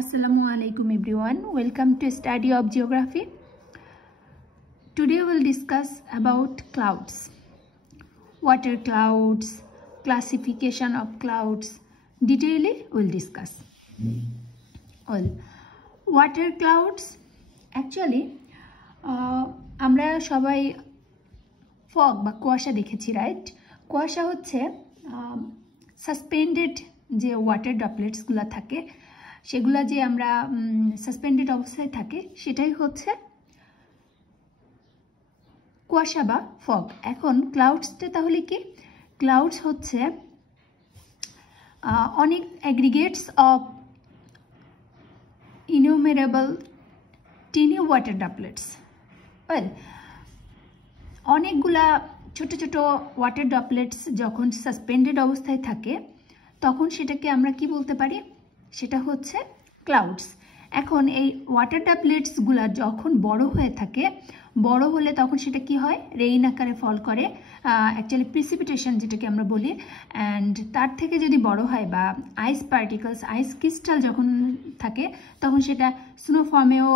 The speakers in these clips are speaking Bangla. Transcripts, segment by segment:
Assalamualaikum everyone. Welcome to study of geography. Today we will discuss about clouds. Water clouds, classification of clouds. Detailedly we will discuss. Well, water clouds actually আমরা সবাই ফগ বা কুয়াশা দেখেছি, রাইট? কুয়াশা হচ্ছে সাসপেন্ডেড যে ওয়াটার ড্রপলেটসগুলো থাকে, সেগুলা যে আমরা সাসপেন্ডেড অবস্থায় থাকে, সেটাই হচ্ছে কুয়াশা বা ফগ। এখন ক্লাউডসটা তাহলে কি? ক্লাউডস হচ্ছে অনেক aggregates of innumerable tiny water droplets. Well, অনেকগুলা ছোট ছোট ওয়াটার ড্রপলেটস যখন সাসপেন্ডেড অবস্থায় থাকে তখন সেটাকে আমরা কি বলতে পারি? সেটা হচ্ছে ক্লাউডস। এখন এই ওয়াটার ড্রপলেটসগুলা যখন বড় হয়ে থাকে, বড় হলে তখন সেটা কি হয়? রেইন আকারে ফল করে, অ্যাকচুয়ালি প্রিসিপিটেশন যেটাকে আমরা বলি। অ্যান্ড তার থেকে যদি বড় হয় বা আইস পার্টিকলস, আইস ক্রিস্টাল যখন থাকে, তখন সেটা স্নো ফর্মেও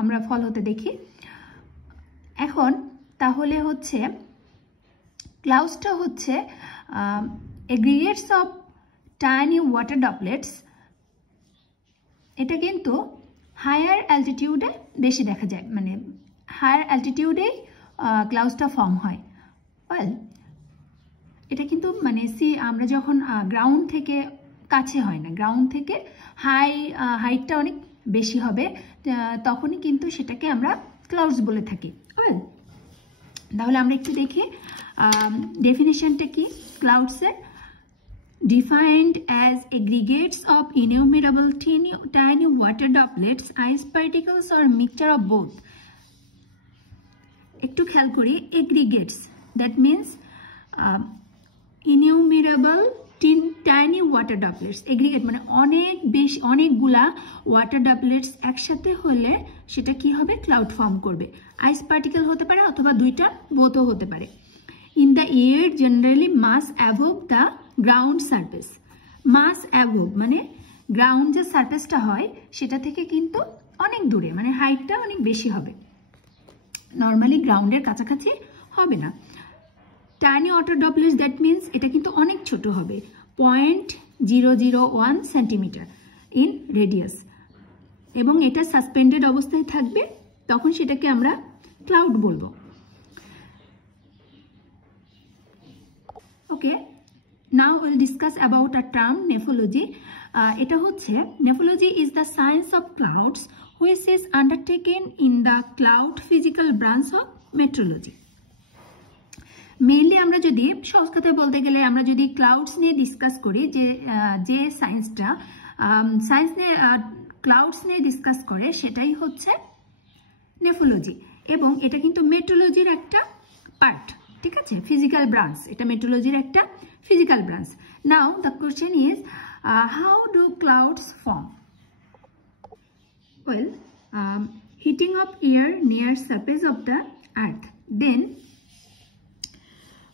আমরা ফল হতে দেখি। এখন তাহলে হচ্ছে ক্লাউডসটা হচ্ছে aggregates of tiny water droplets. এটা কিন্তু হায়ার অ্যালটিটিউডে বেশি দেখা যায়, মানে হায়ার অ্যালটিটিউডেই ক্লাউডসটা ফর্ম হয়। ওয়েল, এটা কিন্তু মানে আমরা যখন গ্রাউন্ড থেকে কাছে হয় না, গ্রাউন্ড থেকে হাইটটা অনেক বেশি হবে, তখনই কিন্তু সেটাকে আমরা ক্লাউডস বলে থাকি। ওয়েল, তাহলে আমরা একটু দেখি ডেফিনেশনটা কি ক্লাউডসের। Defined as aggregates of innumerable tiny water droplets, ice particles or mixture of both. একটু খেয়াল করি, aggregates, that means innumerable tiny water droplets. aggregate মানে অনেকগুলা ওয়াটার ড্রপলেটস একসাথে হলে সেটা কি হবে? ক্লাউড ফর্ম করবে। আইস পার্টিকেল হতে পারে অথবা দুইটা বোথও হতে পারে। In the air generally mass above the ground surface. Mass above মানে গ্রাউন্ড যে সারফেসটা হয় সেটা থেকে কিন্তু অনেক দূরে, মানে হাইটটা অনেক বেশি হবে, নর্মালি গ্রাউন্ডের কাছাকাছি হবে না। Tiny water droplets, that means এটা কিন্তু অনেক ছোট হবে, 0.001 সেন্টিমিটার ইন রেডিয়াস, এবং এটা সাসপেন্ডেড অবস্থায় থাকবে, তখন সেটাকে আমরা ক্লাউড বলবো। ওকে, now we'll discuss about a term nephrology. এটা হচ্ছে nephrology is the science of clouds which is undertaken in the cloud physical branch of meteorology. Mainly আমরা যদি সহজ কথায় বলতে গেলে, আমরা যদি ক্লাউডস নিয়ে ডিসকাস করি, যে সায়েন্সটা ক্লাউডস নিয়ে ডিসকাস করে, সেটাই হচ্ছে নেফ্রোলজি। এবং এটা কিন্তু মেট্রোলজির একটা পার্ট, ঠিক আছে? ফিজিক্যাল ব্রাঞ্চ, এটা মেট্রোলজির একটা physical branch. Now the question is, how do clouds form? Well, heating of air near surface of the earth, then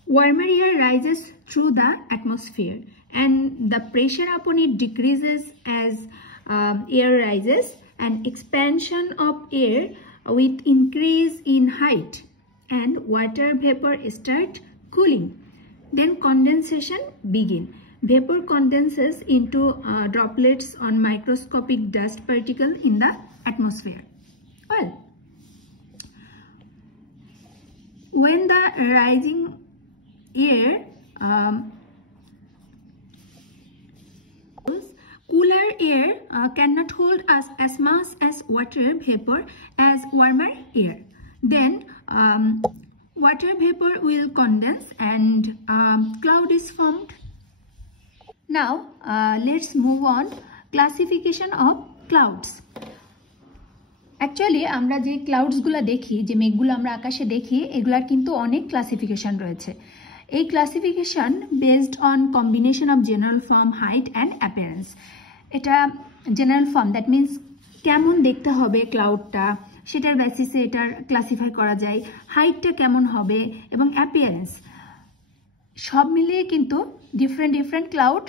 warmer air rises through the atmosphere and the pressure upon it decreases as air rises, and expansion of air with increase in height and water vapor start cooling. Then condensation begin. Vapor condenses into droplets on microscopic dust particle in the atmosphere. Well, when the rising air cooler air cannot hold as much as water vapor as warmer air, then water vapor will condense and cloud is formed. Now let's move on. Classification of clouds. Actually আমরা যে ক্লাউডসগুলো দেখি, যে মেঘগুলো আমরা আকাশে দেখি, এগুলার কিন্তু অনেক ক্লাসিফিকেশন রয়েছে। এই classification based on combination of general form, height and appearance. এটা জেনারেল ফর্ম, দ্যাট মিনস কেমন দেখতে হবে ক্লাউডটা, সেটার বেসিসে এটার ক্লাসিফাই করা যায়। হাইটটা কেমন হবে এবং অ্যাপিয়ারেন্স, সব মিলিয়ে কিন্তু ডিফারেন্ট ক্লাউড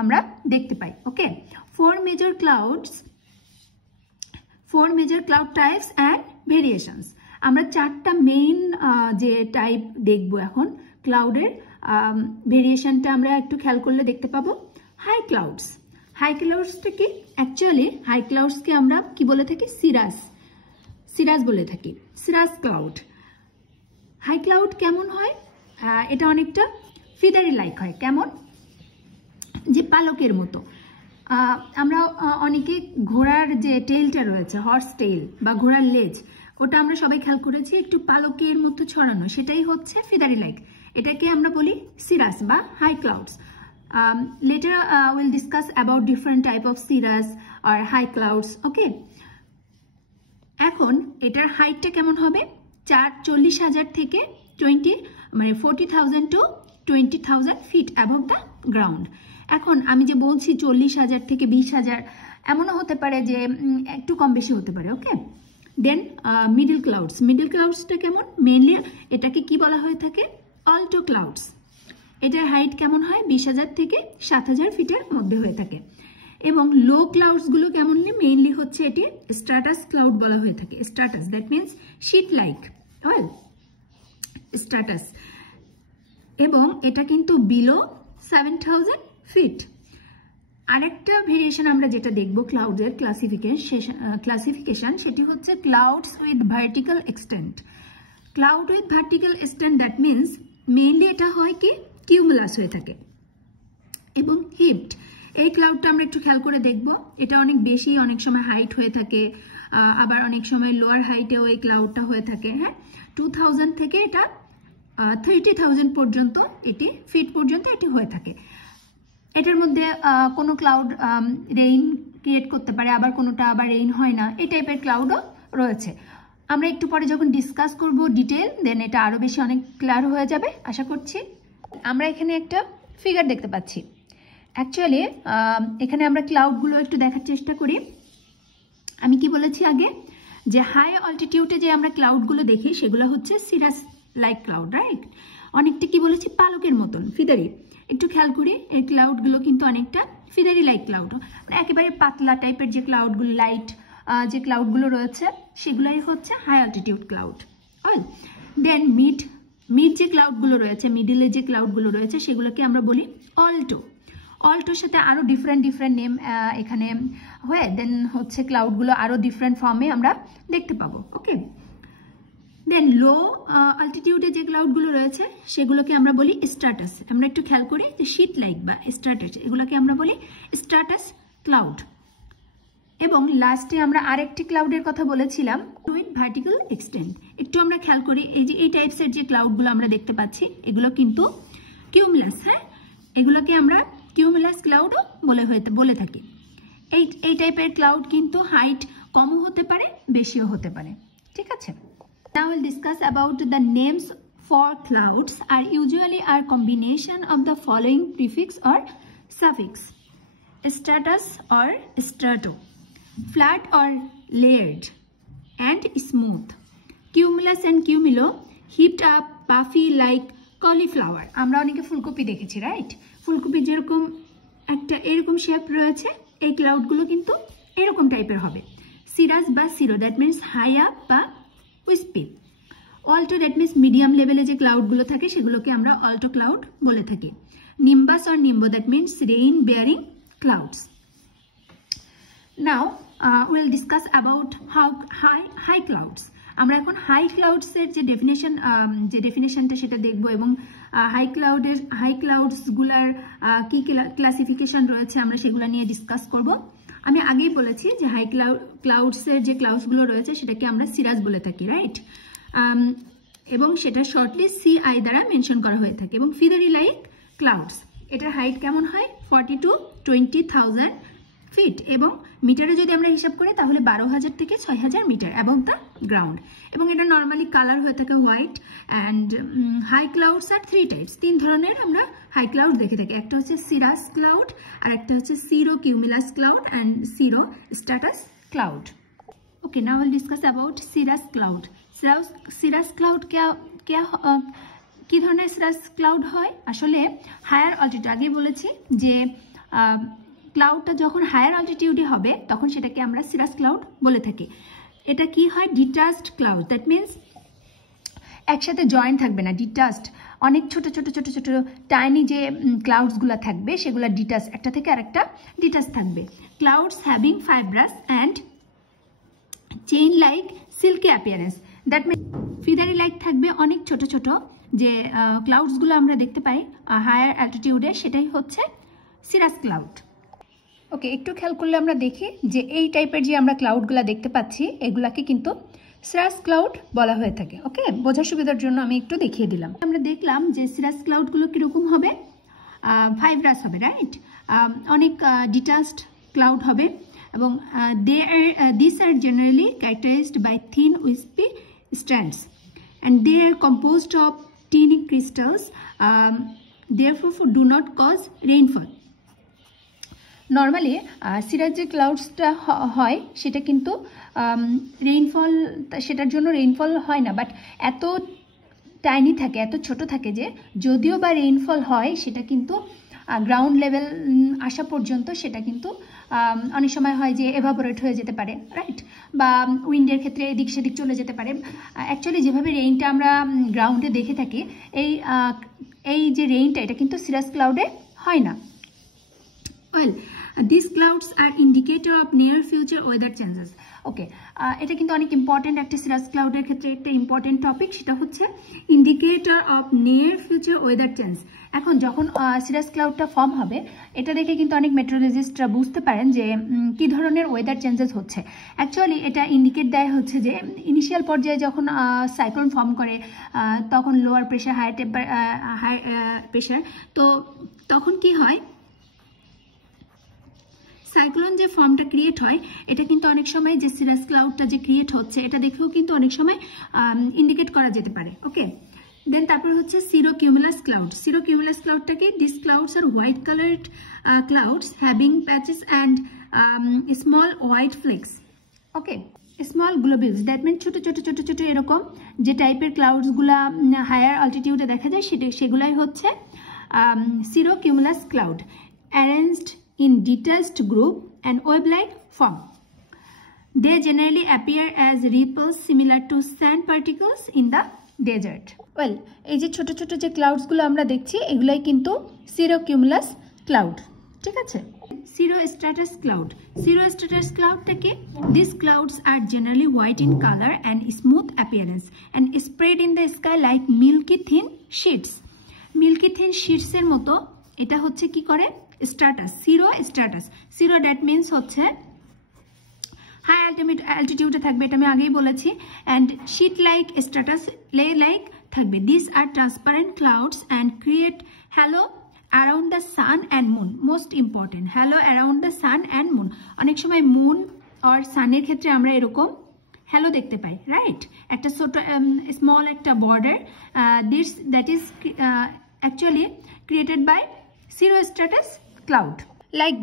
আমরা দেখতে পাই। ওকে, 4 major clouds 4 major cloud types and variations. আমরা 4টা মেইন যে টাইপ দেখব এখন ক্লাউডের। ভেরিয়েশনটা আমরা একটু খেয়াল করলে দেখতে পাবো। High clouds. হাই ক্লাউডসটা কি? অ্যাকচুয়ালি হাই ক্লাউডসকে আমরা কি বলে থাকি? সিরাস বলে থাকি, সিরাস ক্লাউড। হাই ক্লাউড কেমন হয়? এটা অনেকটা ফিদারি লাইক হয়। কেমন? যে পালকের মতো। আমরা অনেকে ঘোড়ার যে টেলটা রয়েছে, হর্স টেল বা ঘোড়ার লেজ, ওটা আমরা সবাই খেয়াল করেছি একটু পালকের মতো ছড়ানো, সেটাই হচ্ছে ফিদারি লাইক। এটাকে আমরা বলি সিরাস বা high clouds. Later we'll discuss about different type of cirrus or high clouds. Okay, এখন এটার হাইটটা কেমন হবে? 40,000 থেকে 40,000 to 20,000 feet above the ground. এখন আমি যে বলছি 40,000 থেকে 20,000, এমনও হতে পারে যে একটু কম বেশি হতে পারে। ওকে, দেন মিডল ক্লাউডস। মিডল ক্লাউডসটা কেমন? মেইনলি এটাকে কি বলা হয়ে থাকে? Alto clouds. এটার হাইট কেমন হয়? 20,000 থেকে 7,000 ফিটের মধ্যে হয়ে থাকে। এবং লো ক্লাউডসগুলো কেমন? মেইনলি হচ্ছে এটি স্ট্র্যাটাস ক্লাউড বলা হয়ে থাকে। Stratus, that means sheet like well Stratus. এবং এটা কিন্তু বিলো 7,000 ফিট। আরেকটা ভেরিয়েশন আমরা যেটা দেখব ক্লাউডের ক্লাসিফিকেশন, সেটি হচ্ছে clouds with vertical extent. Cloud with vertical extent, that means mainly এটা হয় কি কিউমুলাস হয়ে থাকে এবং হিপড। এই ক্লাউডটা আমরা একটু খেয়াল করে দেখব। এটা অনেক বেশি, অনেক সময় হাইট হয়ে থাকে, আবার অনেক সময় লোয়ার হাইটেও এই ক্লাউডটা হয়ে থাকে। হ্যাঁ, 2,000 থেকে এটা 30,000 পর্যন্ত, এটি ফিট পর্যন্ত এটি হয়ে থাকে। এটার মধ্যে কোনো ক্লাউড রেইন ক্রিয়েট করতে পারে, আবার কোনোটা আবার রেইন হয় না। এই টাইপের ক্লাউডও রয়েছে। আমরা একটু পরে যখন ডিসকাস করব ডিটেল, দেন এটা আরও বেশি অনেক ক্লিয়ার হয়ে যাবে আশা করছি। আমরা এখানে একটা ফিগার দেখতে পাচ্ছি। অ্যাকচুয়ালি এখানে আমরা ক্লাউডগুলো একটু দেখার চেষ্টা করি। আমি কি বলেছি আগে? যে হাই অল্টিটিউডে যে আমরা ক্লাউডগুলো দেখি সেগুলো হচ্ছে সিরাস লাইক ক্লাউড, রাইট? অনেকটা কি বলেছি? পালকের মতন, ফিদারি। একটু খেয়াল করি, এই ক্লাউডগুলো কিন্তু অনেকটা ফিদারি লাইক ক্লাউড, একেবারে পাতলা টাইপের যে ক্লাউডগুলো, লাইট যে ক্লাউডগুলো রয়েছে সেগুলোই হচ্ছে হাই অল্টিটিউড ক্লাউড। অল দেন মিড যে ক্লাউডগুলো রয়েছে, মিডিলে যে ক্লাউডগুলো রয়েছে সেগুলোকে আমরা বলি অল্টো। অল্টোর সাথে আরও ডিফারেন্ট নেম এখানে হয়ে দেন হচ্ছে ক্লাউডগুলো আরও ডিফারেন্ট ফর্মে আমরা দেখতে পাবো। ওকে, দেন লো অল্টিটিউডে যে ক্লাউডগুলো রয়েছে সেগুলোকে আমরা বলি স্ট্র্যাটাস। আমরা একটু খেয়াল করি যে শীট লাইক বা স্ট্র্যাটাস, এগুলোকে আমরা বলি স্ট্র্যাটাস ক্লাউড। এবং লাস্টে আমরা আরেকটি ক্লাউডের কথা বলেছিলাম উইথ ভার্টিক্যাল এক্সটেন্ট। একটু আমরা খেয়াল করি, এই যে এই টাইপসের যে ক্লাউডগুলো আমরা দেখতে পাচ্ছি এগুলো কিন্তু কিউমুলাস। হ্যাঁ, এগুলোকে আমরা কিউমুলাস ক্লাউডও বলে থাকি। এই টাইপের ক্লাউড কিন্তু হাইট কমও হতে পারে, বেশিও হতে পারে। ঠিক আছে, now we'll discuss about the names for clouds are usually a combination of the following prefix or suffix: stratus or strato, flat or layered, and smooth, cumulus and cumulo, heaped up, puffy like cauliflower. আমরা অনেকে ফুলকপি দেখেছি, রাইট? ফুলকপি যেরকম একটা এরকম শেপ রয়েছে, এই ক্লাউডগুলো কিন্তু এরকম টাইপের হবে। সিরাস বা সিরো, দ্যাট মিনস হাই আপ বা উইস্পি। অল্টো, দ্যাট মিনস মিডিয়াম লেভেলে যে ক্লাউডগুলো থাকে সেগুলোকে আমরা অল্টো ক্লাউড বলে থাকি। Nimbus or nimbo, that means rain bearing clouds. Now we'll discuss about how high clouds. আমরা এখন হাই ক্লাউডসের যে ডেফিনেশনটা সেটা দেখব এবং হাই ক্লাউডসগুলার কি ক্লাসিফিকেশন রয়েছে আমরা সেগুলো নিয়ে ডিসকাস করব। আমি আগেই বলেছি যে হাই ক্লাউডসের যে ক্লাউডসগুলো রয়েছে সেটাকে আমরা সিরাস বলে থাকি, রাইট? এবং সেটা শর্টলি CI দ্বারা মেনশন করা হয়ে থাকে। এবং ফিদারি লাইক ক্লাউডস, এটার হাইট কেমন হয়? 40 to 20,000 ফিট। এবং মিটারে যদি আমরা হিসাব করি তাহলে 12,000 থেকে 6,000 মিটার অ্যাবভ দ্য গ্রাউন্ড। এবং এটা নর্মালি কালার হয়ে থাকে হোয়াইট। অ্যান্ড হাই ক্লাউডস আর 3 টাইপস, 3 ধরনের আমরা হাই ক্লাউড দেখে থাকি। একটা হচ্ছে সিরাস ক্লাউড, আর একটা হচ্ছে cirrocumulus cloud and cirrostratus cloud. Okay, now will discuss about cirrus cloud. Cirrus cloud কি ধরনের সিরাস ক্লাউড হয়? আসলে হায়ার অল্টিটিউড, আগে বলেছি যে ক্লাউডটা যখন হায়ার অল্টিটিউডে হবে তখন সেটাকে আমরা সিরাস ক্লাউড বলে থাকি। এটা কি হয়, ডিটাচড ক্লাউড, দ্যাট মিনস একসাথে জয়েন থাকবে না, ডিটাচড, অনেক ছোট ছোট ছোট ছোট টাইনি যে ক্লাউডসগুলো থাকবে সেগুলো ডিটাচ, একটা থেকে আরেকটা ডিটাচ থাকবে। Clouds having fibrous and chain like silky appearance, that means feathery like থাকবে, অনেক ছোট ছোট যে ক্লাউডসগুলো আমরা দেখতে পাই হায়ার অ্যালটিটিউডে, সেটাই হচ্ছে সিরাস ক্লাউড। ওকে, একটু খেয়াল করলে আমরা দেখি যে এই টাইপের যে আমরা ক্লাউডগুলো দেখতে পাচ্ছি এগুলাকে কিন্তু সিরাস ক্লাউড বলা হয়ে থাকে। ওকে, বোঝার সুবিধার জন্য আমি একটু দেখিয়ে দিলাম। আমরা দেখলাম যে সিরাস ক্লাউডগুলো কীরকম হবে, ফাইব্রাস হবে, রাইট, অনেক ডিটাচড ক্লাউড হবে এবং this are generally characterized by thin wispy strands and they are composed of tiny crystals, therefore do not cause rainfall. Normally cirrus যে ক্লাউডসটা হয় সেটা কিন্তু রেইনফল, সেটার জন্য রেইনফল হয় না, বাট এত টাইনি থাকে, এত ছোট থাকে যে যদিও বা রেইনফল হয় সেটা কিন্তু গ্রাউন্ড লেভেল আসা পর্যন্ত সেটা কিন্তু অনেক সময় হয় যে এভাপোরেট হয়ে যেতে পারে, রাইট, বা উইন্ডের ক্ষেত্রে এদিক সেদিক চলে যেতে পারে। অ্যাকচুয়ালি যেভাবে রেইনটা আমরা গ্রাউন্ডে দেখে থাকি, এই যে রেইনটা এটা কিন্তু সিরাস ক্লাউডে হয় না। Well, this clouds are indicator of near future weather changes. Okay, এটা কিন্তু অনেক ইম্পর্টেন্ট একটা সিরাস ক্লাউডের ক্ষেত্রে একটা ইম্পর্টেন্ট টপিক, সেটা হচ্ছে indicator of near future weather change. এখন যখন সিরাস ক্লাউডটা ফর্ম হবে এটা দেখে কিন্তু অনেক মেট্রোলজিস্টরা বুঝতে পারেন যে কী ধরনের ওয়েদার চেঞ্জেস হচ্ছে। অ্যাকচুয়ালি এটা ইন্ডিকেট দেয় হচ্ছে যে ইনিশিয়াল পর্যায়ে যখন সাইক্লোন ফর্ম করে তখন লোয়ার প্রেশার, হাই প্রেশার, তো তখন কি হয়, সাইক্লোন যে ফর্মটা ক্রিয়েট হয় এটা কিন্তু অনেক সময় যে সিরাস ক্লাউডটা যে ক্রিয়েট হচ্ছে এটা দেখেও কিন্তু অনেক সময় ইন্ডিকেট করা যেতে পারে। ওকে, দেন তারপর হচ্ছে সিরোকিউমুলাস ক্লাউড। সিরোকিউমুলাস ক্লাউডটা কি, this clouds are white coloured clouds having patches and small white flakes. Okay, small globules, that mean ছোটো ছোটো ছোটো ছোটো এরকম যে টাইপের ক্লাউডসগুলা হায়ার অল্টিটিউডে দেখা যায় সেগুলাই হচ্ছে cirrocumulus cloud, arranged in detached group and wave-like form. They generally appear as ripples similar to sand particles in the desert. Well, এই যে ছোট ছোট যে ক্লাউডসগুলো আমরা দেখছি এগুলাই কিন্তু সিরোকিউমুলাস ক্লাউড, ঠিক আছে। Cirrostratus cloud. Cirrostratus cloudটা কি? These clouds are generally white in color and smooth appearance and spread in the sky like milky thin sheets. Milky thin sheets এর মতো এটা হচ্ছে কি করে, stratus, cirrostratus. Cirro that means হচ্ছে হাই অ্যালটিটিউডে থাকবে, এটা আমি আগেই বলেছি, and sheet like stratus lay like থাকবে। This are transparent clouds and create halo around the sun and moon. Most important, halo around the sun and moon. অনেক সময় মুন আর সানের ক্ষেত্রে আমরা এরকম হ্যালো দেখতে পাই, রাইট, একটা ছোট স্মল একটা border, that is actually created by cirrostratus cloud like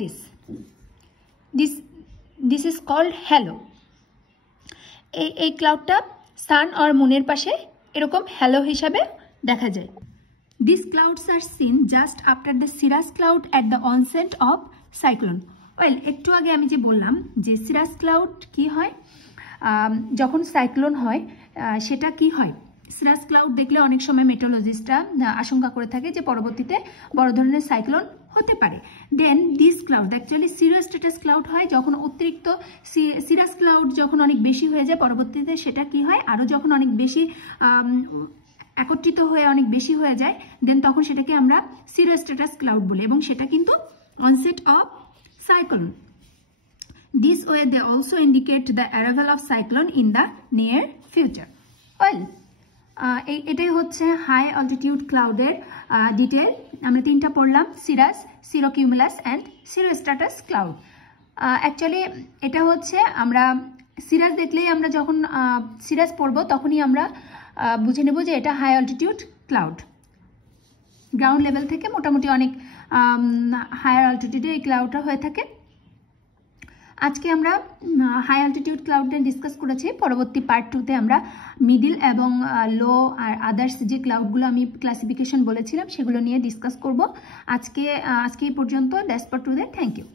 this is called halo. এই ক্লাউডটা সান আর মুনের পাশে এরকম হ্যালো হিসাবে দেখা যায়। These clouds are seen just after the cirrus cloud at the onset of cyclone. Well, একটু আগে আমি যে বললাম যে সিরাস ক্লাউড কি হয় যখন সাইক্লোন হয়, সেটা কি হয়, সিরাস ক্লাউড দেখলে অনেক সময় মেট্রোলজিস্টরা আশঙ্কা করে থাকে যে পরবর্তীতে বড় ধরনের সাইক্লোন হতে পারে। Then this cloud actually cirrostratus cloud হয় যখন অতিরিক্ত সিরাস ক্লাউড যখন অনেক বেশি হয়ে যায়, পরবর্তীতে সেটা কি হয় আরও যখন অনেক বেশি একত্রিত হয়ে অনেক বেশি হয়ে যায়, দেন তখন সেটাকে আমরা সিরোস্ট্র্যাটাস ক্লাউড বলি এবং সেটা কিন্তু onset of cyclone. This way they also indicate the arrival of cyclone in the near future. Well, এটাই হচ্ছে হাই অল্টিটিউড ক্লাউডের ডিটেল। আমরা তিনটা পড়লাম, cirrus, cirrocumulus and cirrostratus cloud. Actually এটা হচ্ছে আমরা সিরাস দেখলেই আমরা যখন সিরাস পড়বো তখনই আমরা বুঝে নেব যে এটা high altitude cloud. Ground level থেকে মোটামুটি অনেক হায়ার অল্টিটিউডে এই ক্লাউডটা হয়ে থাকে। আজকে আমরা হাই অল্টিটিউড ক্লাউড নিয়ে ডিসকাস করেছি। পরবর্তী পার্ট 2তে আমরা মিডিল এবং লো আর আদার্স যে ক্লাউডগুলো আমি ক্লাসিফিকেশন বলেছিলাম সেগুলো নিয়ে ডিসকাস করব। আজকে এই পর্যন্ত। That's for today. Thank you.